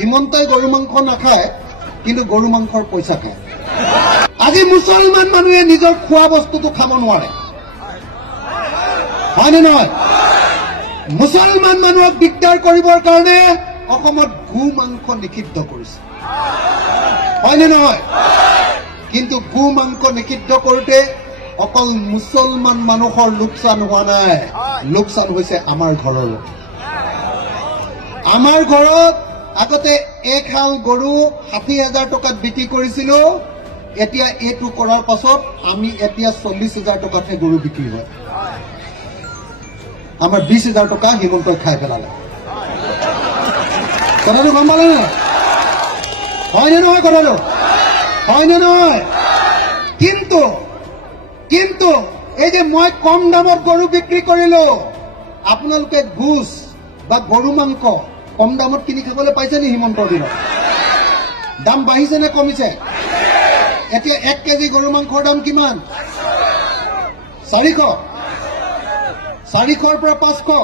হিমন্তই গৰু মাংস নাখায় কিন্তু গৰু মাংসৰ পইচা খায়। আজি মুছলমান মানুহে নিজৰ খোৱা বস্তুটো খাব নোৱাৰে, হয়নে নহয়? মুছলমান মানুহক দিগদাৰ কৰিবৰ কাৰণে অসমত গো মাংস নিষিদ্ধ কৰিছে, হয়নে নহয়? কিন্তু গো মাংস নিষিদ্ধ কৰোঁতে অকল মুছলমান মানুহৰ লোকচান হোৱা নাই, লোকচান হৈছে আমাৰ ঘৰৰ। আমাৰ ঘৰত আগতে এখাল গৰু ৬০,০০০ টকাত বিক্ৰী কৰিছিলো, এতিয়া এইটো কৰাৰ পাছত আমি এতিয়া ৪০,০০০ টকাতহে গৰু বিক্ৰী হয়। আমাৰ ২০,০০০ টকা হিমন্তই খাই পেলালে। কথাটো গম পালে নে? হয়নে নহয়? কথাটো হয়নে নহয়? কিন্তু এই যে মই কম দামত গৰু বিক্ৰী কৰিলো, আপোনালোকে ঘোষ বা গৰু মাংস কম দামত কিনি খাবলৈ পাইছে নি? হিমন্তৰ দিনত দাম বাঢ়িছে নে কমিছে? এতিয়া ১ কেজি গৰু মাংসৰ দাম কিমান? ৪০০। ৪০০ৰ পৰা ৫০০।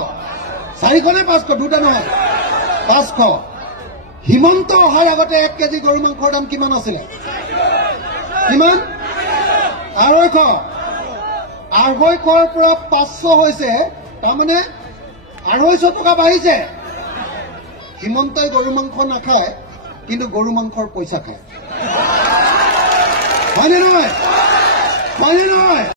৪০০ নে ৫০০? দুটা নহয়, ৫০০। হিমন্ত অহাৰ আগতে ১ কেজি গৰু মাংসৰ দাম কিমান আছিলে? কিমান? ২৫০। ২৫০ৰ পৰা ৫০০ হৈছে, তাৰমানে ২৫০ টকা বাঢ়িছে। হিমন্তই গৰু মাংস নাখায় কিন্তু গৰু মাংসৰ পইচা খায়, হয়নে নহয়? হয়নে নহয়?